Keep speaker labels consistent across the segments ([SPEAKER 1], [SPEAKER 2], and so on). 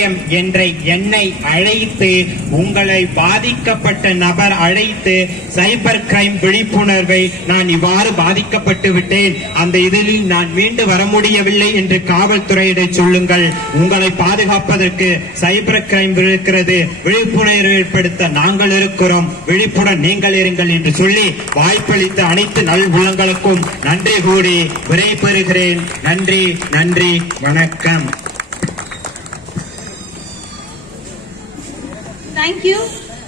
[SPEAKER 1] பூஜ்ஜியம் என்ற எண்ணை அழைத்து உங்களை பாதிக்கப்பட்ட நபர் அழைத்து சைபர் கிரைம் விழிப்புணர்வை நான் இவ்வாறு பாதிக்கப்பட்டு விட்டேன். அந்த இதில் நான் மீண்டு வர முடியவில்லை என்று காவல்துறையிடம் சொல்லுங்கள். உங்களை பாதுகாப்பதற்கு சைபர் கிரைம் இருக்கிறது. விழிப்புணர்வு ஏற்படுத்த நாங்கள் இருக்கிறோம். விழிப்புடன் நீங்கள் இருங்கள் என்று சொல்லி வாய்ப்பளித்த அனைத்து நல் உள்ளங்களுக்கும் நன்றி கூடி விடைபெறுகிறேன். நன்றி நன்றி வணக்கம்.
[SPEAKER 2] தேங்க்யூ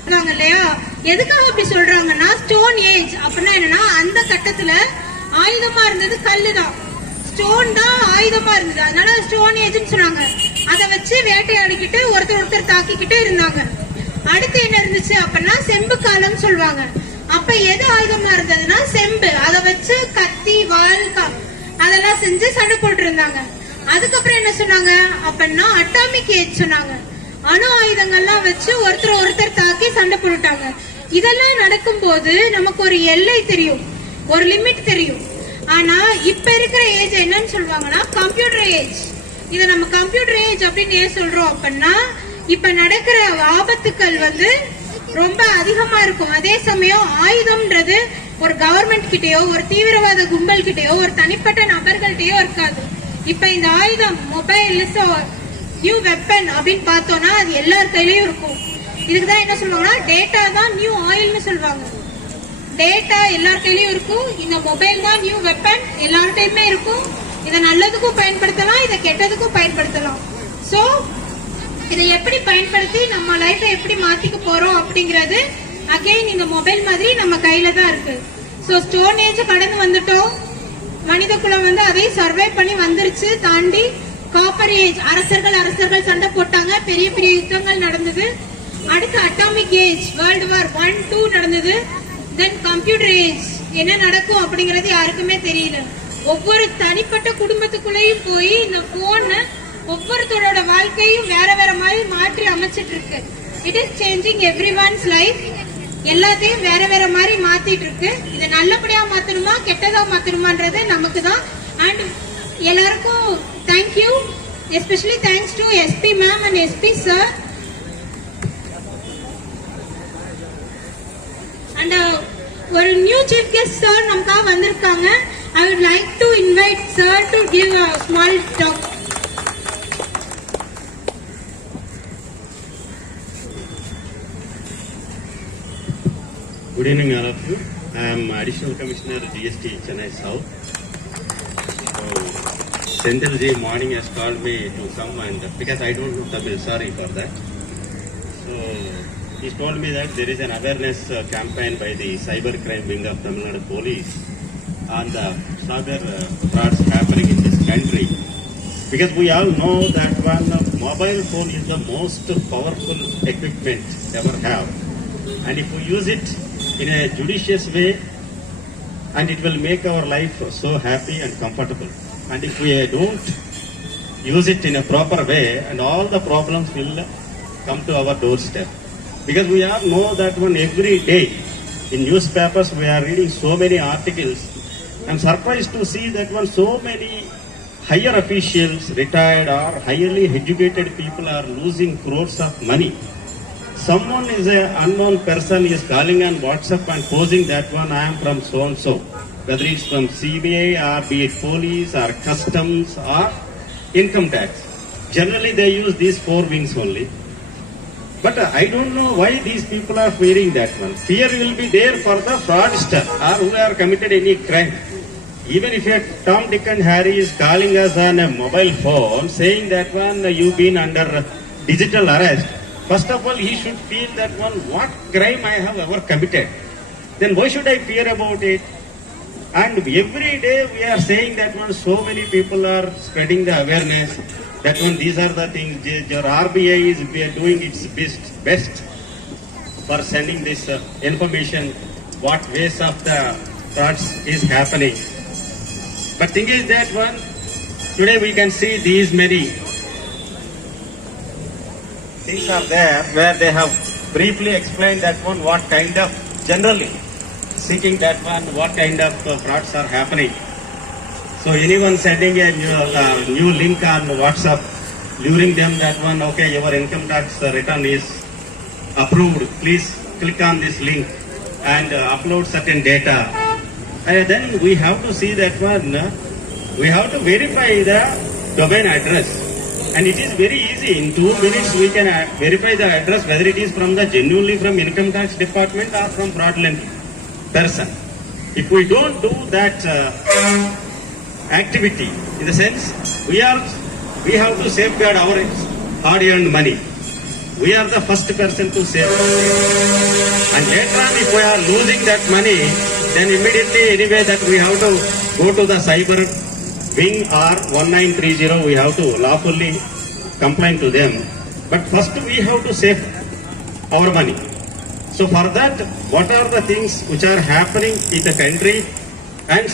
[SPEAKER 2] சொல்றாங்க இல்லையா? எதுக்காக அப்படி சொல்றாங்கன்னா ஸ்டோன் ஏஜ் அப்படின்னா என்னன்னா அந்த கட்டத்துல ஆயுதமா இருந்தது கல்லு தான் ஸ்டோன் தான் ஆயுதமா இருந்தது. அதனால ஸ்டோன் ஏஜ்னு சொன்னாங்க. அதை வச்சு வேட்டையாடிக்கிட்டு ஒருத்தர் ஒருத்தர் தாக்கிக்கிட்டு இருந்தாங்க. அடுத்து என்ன இருந்துச்சு அப்படின்னா செம்பு காலம்னு சொல்லுவாங்க. அப்ப எது ஆயுதமா இருந்ததுன்னா செம்பு. அதை வச்சு கத்தி வாள் அதெல்லாம் செஞ்சு சண்டை போட்டு இருந்தாங்க அதுக்கப்புறம் என்ன சொன்னாங்க? அப்படின்னா அட்டாமிக் ஏஜ் சொன்னாங்க. அணு ஆயுதங்கள்லாம் வச்சு ஒருத்தர் ஒருத்தர் தாக்கி சண்டை போட்டுட்டாங்க. இதெல்லாம் நடக்கும்போது நமக்கு ஒரு எல்லை தெரியும். ஒரு லிமிட் தெரியும். ஆனா இப்ப இருக்கிற ஏஜ் என்னன்னு சொல்லுவாங்கன்னா கம்ப்யூட்டர் ஏஜ் இதை நம்ம கம்ப்யூட்டர் ஏஜ் அப்படின்னு ஏன் சொல்றோம் அப்படின்னா இப்ப நடக்கிற ஆபத்துக்கள் வந்து ரொம்ப அதிகமா இருக்கும். அதே சமயம் ஆயுதம்ன்றது ஒரு கவர்மெண்ட் கிட்டயோ ஒரு தீவிரவாத கும்பல் கிட்டயோ ஒரு தனிப்பட்ட நபர்கள்ட்டயோ இருக்காது. இப்ப இந்த ஆயுதம் மொபைல் நியூ வெப்பன் அப்படின்னு பார்த்தோம்னா அது எல்லார் கையிலயும் இருக்கும். இதுக்கு தான் என்ன சொல்லுவாங்கன்னா டேட்டா தான் நியூ ஆயில்னு சொல்லுவாங்க. டேட்டா எல்லார் கையிலயும் இருக்கும். இந்த மொபைல் தான் நியூ வெப்பன் எல்லார்டையுமே இருக்கும். இதை நல்லதுக்கும் பயன்படுத்தலாம் இதை கெட்டதுக்கும் பயன்படுத்தலாம். ஸோ இதை எப்படி பயன்படுத்தி நம்ம லைஃப்பை எப்படி மாத்திக்க போறோம் அப்படிங்கிறது அகைன் இந்த மொபைல் மாதிரி நம்ம கையில தான் இருக்கு. ஸோ ஸ்டோன் ஏஜ் கடந்து வந்துட்டோம். மனித குலம் வந்து அதை சர்வே பண்ணி வந்துருச்சு தாண்டி காப்பர் ஏஜ் அரசர்கள் அரசர்கள் சண்டை போட்டாங்க. பெரிய பெரிய யுத்தங்கள் நடந்தது. அடுத்து atomic age world war one two நடந்தது. தென் கம்ப்யூட்டர் ஏஜ் என்ன நடக்கும் அப்படிங்கறது யாருக்குமே தெரியல. ஒவ்வொரு தனிப்பட்ட குடும்பத்துக்குள்ளேயும் போய் இந்த போன் ஒவ்வொருத்தரோட வாழ்க்கையும் வேற வேற மாதிரி மாற்றி அமைச்சிட்டு இருக்கு it is changing everyone's life எல்லாத்தையும் வேற வேற மாதிரி மாத்திட்டு இருக்கு இதை நல்லபடியா மாத்தணுமா கெட்டதா மாத்தணுமான்றது நமக்கு தான் அண்ட் எல்லாருக்கும் thank you especially thanks to SP ma'am and SP sir and ஒரு நியூ சீஃப் கெஸ்ட் சார் நமக்காக வந்திருக்காங்க I would like to invite sir to give a small talk
[SPEAKER 3] Good evening, all of you. I am Additional Commissioner GST Chennai South. So, Central J morning has called me to come and because I don't know Tamil, sorry for that. So, he told me that there is an awareness uh, campaign by the cyber crime wing of Tamil Nadu Police on the cyber uh, frauds happening in this country. Because we all know that one mobile phone is the most powerful equipment ever have. And if we use it in a judicious way, and it will make our life so happy and comfortable. And if we don't use it in a proper way, and all the problems will come to our doorstep. Because we all know that one every day in newspapers we are reading so many articles. I'm surprised to see that one so many higher officials, retired or highly educated people are losing crores of money someone is a unknown person is calling on WhatsApp and posing that one I am from so and so, whether it's from CBI or be it police or customs or income tax. Generally they use these four wings only. But uh, I don't know why these people are fearing that one. Fear will be there for the fraudster or who are committed any crime. Even if a Tom, Dick and Harry is calling us on a mobile phone saying that one you've been under digital arrest, first of all he should feel that one what crime I have ever committed. Then why should I fear about it? And every day we are saying that one so many people are spreading the awareness that one these are the things your RBI is doing its best best for sending this uh, information what ways of the frauds is happening. But thing is that one today we can see these many things are there where they have briefly explained that one what kind of generally seeking that one what kind of uh, frauds are happening. So anyone sending a new, uh, new link on WhatsApp, luring them that one, okay, your income tax return is approved. Please click on this link and uh, upload certain data. And then we have to see that one, uh, we have to verify the domain address. And it is very easy. In two minutes, we can verify the address whether it is from the genuinely from income tax department or from fraudulent person. If we don't do that uh, activity, in the sense we are, we have to safeguard our hard-earned money. We are the first person to save. And later on, if we are losing that money, then immediately anyway that we have to go to the cyber wing R1930, we have to lawfully complain to them. But first we have to save our money. So for that, what are the things which are happening in the country? And,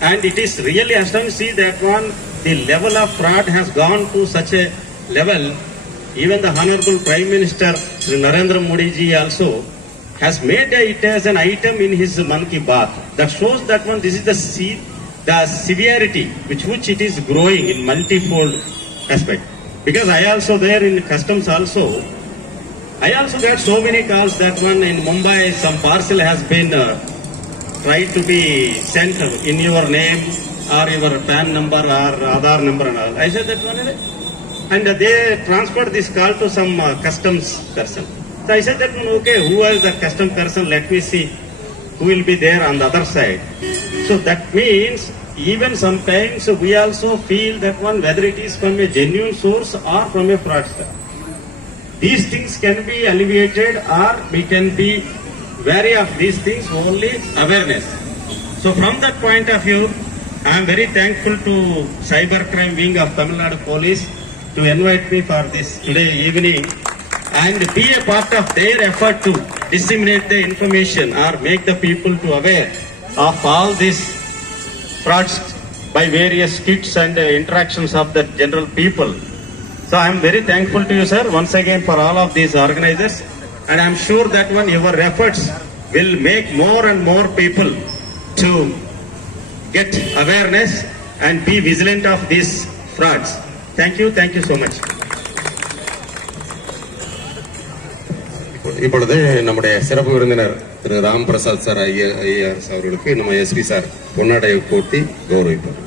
[SPEAKER 3] and it is really astonishing that one, the level of fraud has gone to such a level. Even the Honorable Prime Minister Shri Narendra Modi ji also has made it as an item in his Man Ki Baat. That shows that one, this is the, se- the severity which which it is growing in multifold aspect. Because I also there in customs also, I also got so many calls that one in Mumbai, some parcel has been uh, tried to be sent in your name or your PAN number or Aadhaar number and all. I said that one, eh? and they transferred this call to some uh, customs person. So I said that one, okay, who is the custom person? Let me see who will be there on the other side. So that means even sometimes we also feel that one whether it is from a genuine source or from a fraudster. These things can be alleviated or we can be wary of these things only awareness. So from that point of view, I am very thankful to Cybercrime Wing of Tamil Nadu Police to invite me for this today evening and be a part of their effort to disseminate the information or make the people to aware of all these frauds by various kits and interactions of the general people. So I am very thankful to you, sir, once again for all of these organizers, and I am sure that one your efforts will make more and more people to get awareness and be vigilant of these frauds. Thank you, thank you so much.
[SPEAKER 4] இப்பொழுது நம்முடைய சிறப்பு விருந்தினர் திரு Ram Prasad sir ஐயா IRS அவர்களுக்கு நம்ம SP sir பொன்னாடையை போட்டி கௌரவிப்பார்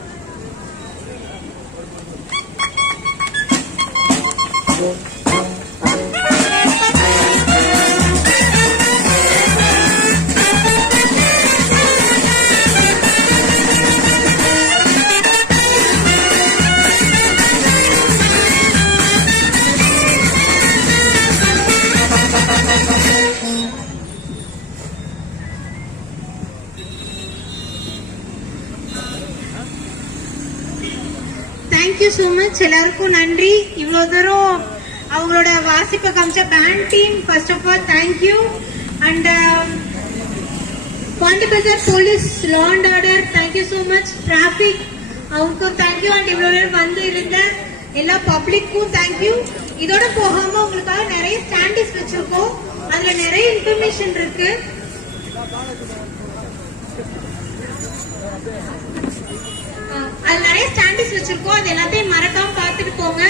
[SPEAKER 2] much எல்லாருக்கும் நன்றி. இவ்வளோ தூரம் அவங்களோட வாசிப்பை காமிச்ச band team first of all thank you and Pondy Bazaar police law and order thank you so much traffic அவங்களுக்கும் தேங்க்யூ அண்ட் இவ்வளோ நேரம் வந்து இருந்த எல்லா பப்ளிக்கும் தேங்க்யூ இதோட போகாம உங்களுக்காக நிறைய ஸ்டாண்டிஸ் வச்சிருக்கோம். அதுல நிறைய இன்ஃபர்மேஷன் இருக்கு. அதில் அது நிறைய ஸ்டாண்டிஸ் வச்சிருக்கோம். அது எல்லாத்தையும் மறக்காம போங்க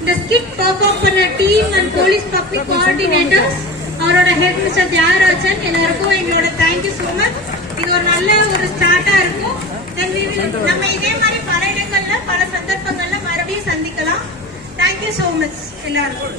[SPEAKER 2] இந்த ஸ்கிட் பர்ஃபார்ம் பண்ண team and police public coordinators அவரோட ஹெட் மிஸ்டர் தியாகராஜன் எல்லாருக்கும் எங்களோட தேங்க்யூ ஸோ மச் இது ஒரு நல்ல ஒரு ஸ்டார்ட்டா இருக்கும். நம்ம இதே மாதிரி பல இடங்கள்ல பல சந்தர்ப்பங்கள்ல மறுபடியும் சந்திக்கலாம். தேங்க்யூ ஸோ மச் எல்லாருக்கும்.